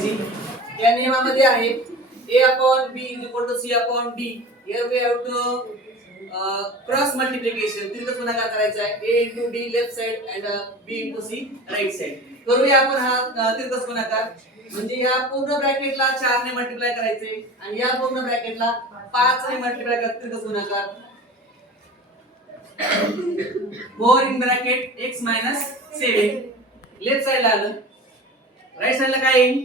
करायची. या नियमामध्ये आहे a upon b is equal to c upon d. Here we have to cross multiplication, तिरकस गुणाकार करायचा आहे. a into d left side and b into c right side. करूया आपण हा तिरकस गुणाकार. म्हणजे या पूर्ण ब्रॅकेटला 4 ने मल्टिप्लाय करायचे आणि या पूर्ण ब्रॅकेटला 5 ने मल्टिप्लाय करत तिरकस गुणाकार. 4 in bracket x minus 7 left साइडला आलं. राइट साइडला काय येईल?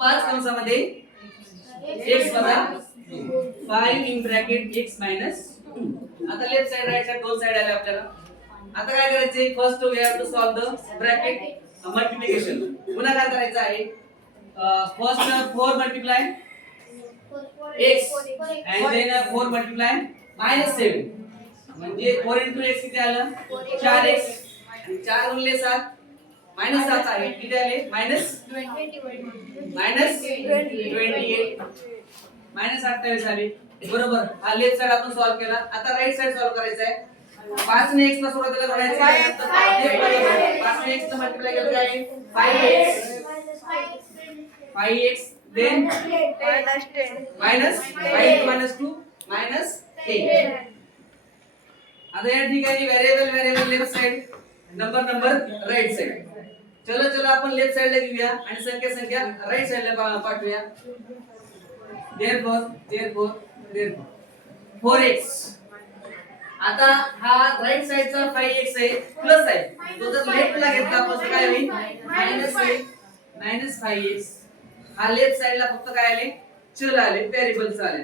5 कंसामध्ये x वजा 5 in bracket x minus 2. आता लेफ्ट साइड राइट साइड दोन साइड आले आपल्याला. आता काय करायचे? First we have to solve the bracket multiplication. गुणाकार करायचा आहे. First 4 multiply x and then 4 multiply -7 म्हणजे 4 into x किती आलं? 4x आणि 4 गुणिले 7 -7 आहे. किती आले? -28 -28 आले. बरोबर. हा लेफ्ट साइड आपण सॉल्व केला. आता राइट साइड सॉल्व करायचा आहे. 5 ने x ला सुरुवातीला जोडायचं आहे. तर 5 ने x ला मल्टिप्लाय केलं काय? 5x then -5 -2 आता या ठिकाणी variable left side, number right side. चला आपण लेफ्ट साइडला घेऊया आणि संख्या राइट साइडला पाठवूया. therefore 4x. आता हा राइट साइडचा 5x आहे प्लस आहे. तो जर लेफ्टला घेतला आपण तर काय होईल? -5x. हा लेफ्ट साइडला फक्त काय आले? चल आले, व्हेरिएबल्स आले.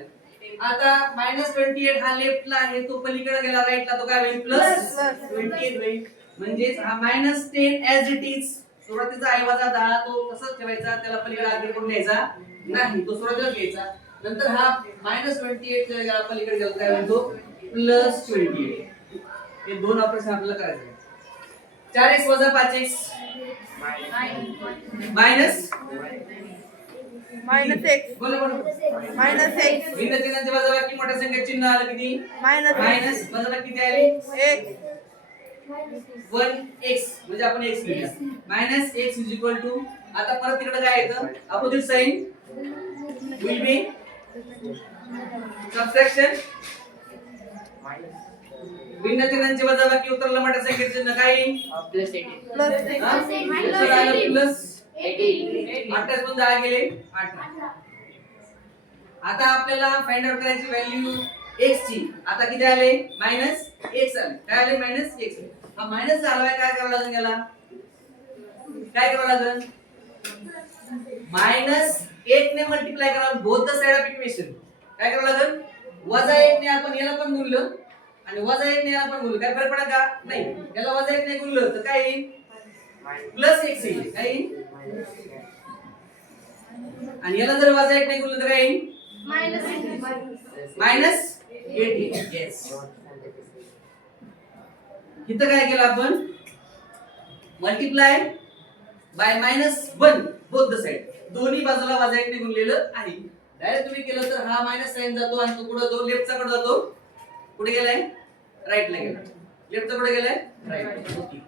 आता -28 हा लेफ्टला आहे, तो पलीकडे गेला राइटला, तो काय होईल? +28 होईल. म्हणजे हा -10 ऍज इट इज सुरुवातीचा आहे वजा 10 तो तसंच ठेवायचा, त्याला पलीकडे आगे करून घ्यायचा नाही, तो सुरुवातीला घ्यायचा. नंतर हा -28 च्या पलीकडे गेला काय होईल? तो +28. हे दोन ऑपरेशन आपल्याला करायचे. 4x वजा 5x -x बोला -x भिन्न चिन्हांचे वजाबाकी मोठ्या संख्येत चिन्ह आलं किती? मायनस वजाबाकी किती आले? x 1x म्हणजे आपण x लिहूया. -x इज इक्वल टू, आता परत तिकडे काय येतं? Opposite sign will be subtraction. भिन्न चिन्हांचे वजाबाकी उतरला मोठ्या संख्येचे चिन्ह काय येईल? +18. 28 पण 10 गेले 18. आता आपल्याला फाइंड आउट करायची व्हॅल्यू x ची. आता किती आले? -x आले. काय आले? -x. हा मायनस झाला आहे, काय करावं लागेल याला? काय करावं लागेल? -1 ने मल्टिप्लाय करावं both the side of equation. काय करावं लागेल? -1 ने आपण याला पण गुणलं आणि -1 ने याला पण गुणलं. काय फरक पडत का? नाही. याला -1 ने गुणलं तर काय येईल? +x येईल. काय येईल? आणि याला जर -1 ने गुणलं तर काय येईल? -18. येस. इथं काय केलं आपण? Multiply by -1 both the side. दोन्ही बाजूला -1 ने गुणलेलं आहे. डायरेक्ट तुम्ही केलं तर हा मायनस साइन जातो आणि तो कुठे जातो? लेफ्टचा कडे जातो. कुठे गेलाय? राइटला गेला. लेफ्टचा कडे गेलाय? राइट. ओके.